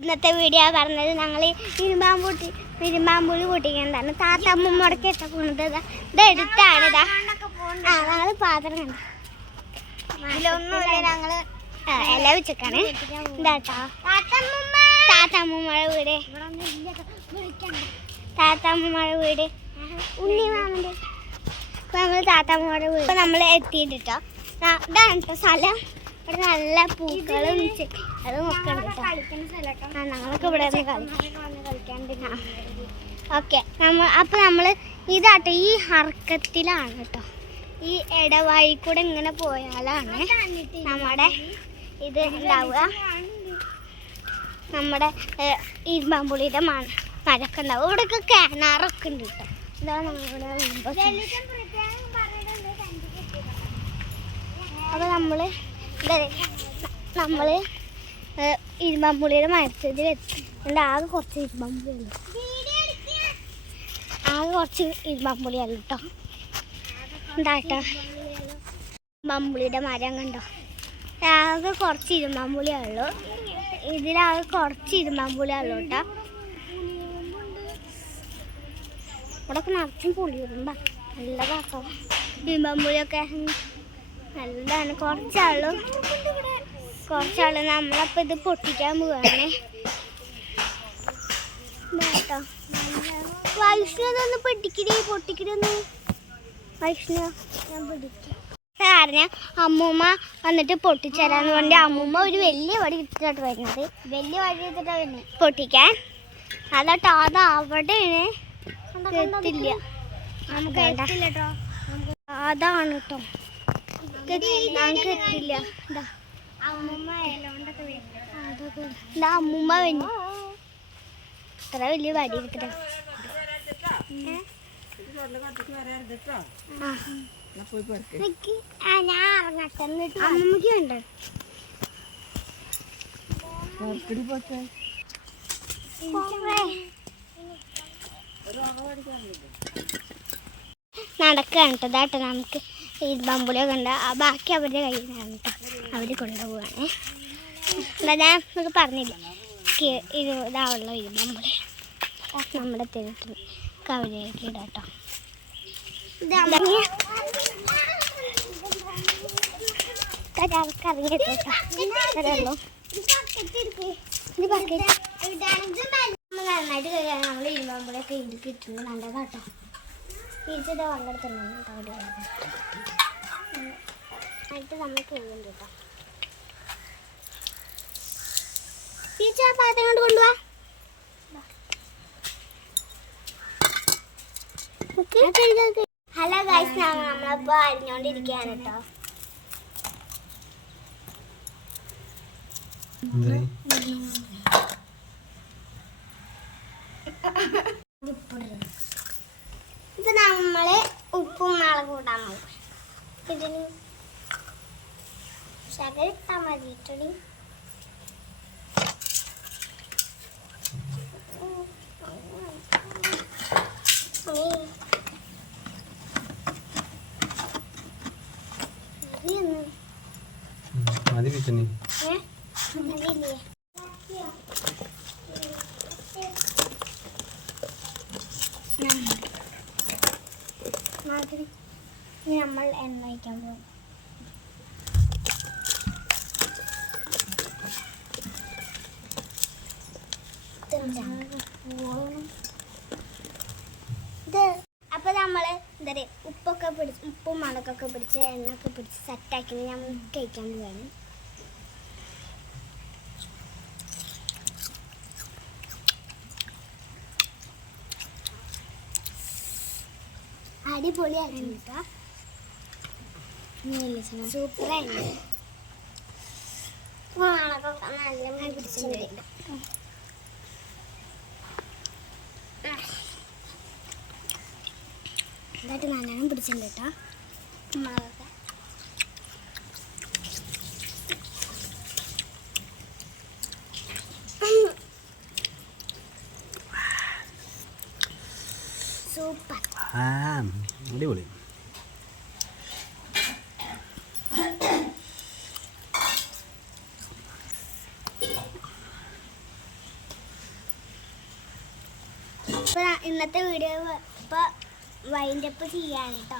ഇന്നത്തെ വീഡിയോ പറഞ്ഞത് ഞങ്ങൾ ഇരുമ്പാമ്പൂട്ടി ഇരുമ്പാമ്പുളി പൊട്ടിക്കുന്നതാണ് താത്തമ്മ മുടക്കി ഇട്ട പോണത് ഇതാ. ഇത് എടുത്താണ് ഇതാ. ആ ഞങ്ങൾ പാത്രം കണ്ടു. ഇതിലൊന്നുമില്ല ഇല വെച്ചേക്കാണ്. ഇതാട്ടോ താത്തമ്മമ്മയുടെ വീട്. താത്തമ്മമ്മയുടെ വീട്. ഉണ്ണി മാമന്റെ ഇപ്പൊ നമ്മൾ താത്തമ്മയുടെ വീട്. ഇപ്പൊ നമ്മൾ എത്തിയിട്ടോ ഇതാണ് കേട്ടോ സ്ഥലം. ഇവിടെ നല്ല പൂക്കളും അതും ഒക്കെ ഉണ്ട് ഞങ്ങളൊക്കെ ഇവിടെ നിന്ന് ഓക്കെ നമ്മ അപ്പൊ നമ്മൾ ഇതാട്ടോ ഈ ഹർക്കത്തിലാണ് കേട്ടോ. ഈ ഇടവായി കൂടെ ഇങ്ങനെ പോയാലാണ് നമ്മുടെ ഇത് ഉണ്ടാവുക. നമ്മുടെ ഈ ഇരുമ്പാമ്പുളിയുടെ മണ മരമൊക്കെ ഉണ്ടാവും ഇവിടെയൊക്കെ കിണറൊക്കെ ഉണ്ട് കേട്ടോ. ഇതാണ് നമ്മളിവിടെ മുമ്പ് അപ്പോൾ നമ്മൾ നമ്മൾ ഇരുമ്പമ്പുള്ളിയുടെ മരത്തിൽ എത്തി ആകെ കുറച്ച് ഇരുമ്പാമ്പുളിയുള്ളൂ. ആകെ കുറച്ച് ഇരുമ്പാമ്പുളിയല്ല കേട്ടോ എന്താട്ടോ ഇരുമ്പാമ്പുളിയുടെ മരം കണ്ടോ? ആകെ കുറച്ച് ഇരുമ്പമ്പുള്ളിയുള്ളൂ ഇതിലാകെ കുറച്ച് ഇരുമ്പമ്പുള്ളിയുള്ളൂ കേട്ടോ ഇവിടെയൊക്കെ നിറച്ചും പുളിയുറുമ്പ നല്ലതാട്ടോ ഇരുമ്പാമ്പുളിയൊക്കെ നല്ലതാണ് കുറച്ചാളു കുറച്ചാൾ നമ്മളപ്പോൾ ഇത് പൊട്ടിക്കാൻ പോവാണ്. കേട്ടോ വൈഷ്ണവൊന്ന് പൊട്ടിക്കണൊന്ന് വൈഷ്ണവ ഞാൻ പൊട്ടിക്കാം. കാരണം അമ്മൂമ്മ വന്നിട്ട് പൊട്ടിച്ചേരാന്ന് പറഞ്ഞ അമ്മൂമ്മ ഒരു വലിയ വടി ഇട്ടിട്ട് വരുന്നത്. വലിയ വടി ഇട്ടിട്ട് വരുന്നത് പൊട്ടിക്കാൻ. അതോട്ട് അത് അവിടെയാണ്. എത്തില്ല നമുക്ക് അതാണ് കേട്ടോ ഇതാ അമ്മൂമ്മ വന്നു ഇത്ര വലിയ വടി. ആ, ഞാൻ ഇറങ്ങട്ടെ അമ്മമ്മക്ക് കേട്ടോ നമുക്ക്. ഈ ബമ്പുളിയൊക്കെ ഉണ്ട് ബാക്കി അവരുടെ കയ്യിൽ നിന്നാണ് കേട്ടോ അവർ കൊണ്ടുപോവാണ് ഞാൻ നമുക്ക് പറഞ്ഞില്ല ഇതാവുള്ള ഈ ബമ്പുളി നമ്മുടെ തിരുത്തിന് കവിതയൊക്കെ ഇടാട്ടോ നന്നായിട്ട് കഴിയാൻ നമ്മൾ ഇരുമ്പുമ്പോഴൊക്കെ ഇരിക്കും നല്ലതാട്ടോ തിരിച്ചിട്ട് വെള്ളെടുത്തുണ്ട് അവിടെ എന്നിട്ട് നമ്മൾ കഴിയുന്നുണ്ട് കേട്ടോ. തിരിച്ച് ആ പാത്രം കൊണ്ട് കൊണ്ടുപോവാ ഹലോ ഗൈസ് നമ്മളപ്പോ അരിഞ്ഞോണ്ടിരിക്കുകയാണ് കേട്ടോ. ഇത് ഇതിന് ശകല ഇട്ടാൽ മതി ഇട്ടടി മതി പിച്ചണി നമ്മൾ എണ്ണ വയ്ക്കാൻ പോകും അപ്പൊ നമ്മൾ എന്താ പറയാ ഉപ്പൊക്കെ പിടിച്ച് ഉപ്പും മുളകൊക്കെ പിടിച്ച് എണ്ണൊക്കെ പിടിച്ച് സെറ്റാക്കി നമ്മൾ കഴിക്കാൻ പോവാണ്. അടിപൊളിയായിരുന്നു സൂപ്പറായിരുന്നു മുളകൊക്കെ നല്ല പിടിച്ചിട്ടുണ്ട്. ഇതായിട്ട് നല്ലോണം പിടിച്ചിട്ടുണ്ട് കേട്ടോ. മുളകൊക്കെ സൂപ്പർ ആ അടിപൊളി. അപ്പോൾ ഇന്നത്തെ വീഡിയോ ഇപ്പോൾ വൈൻഡപ്പ് ചെയ്യാണ് കേട്ടോ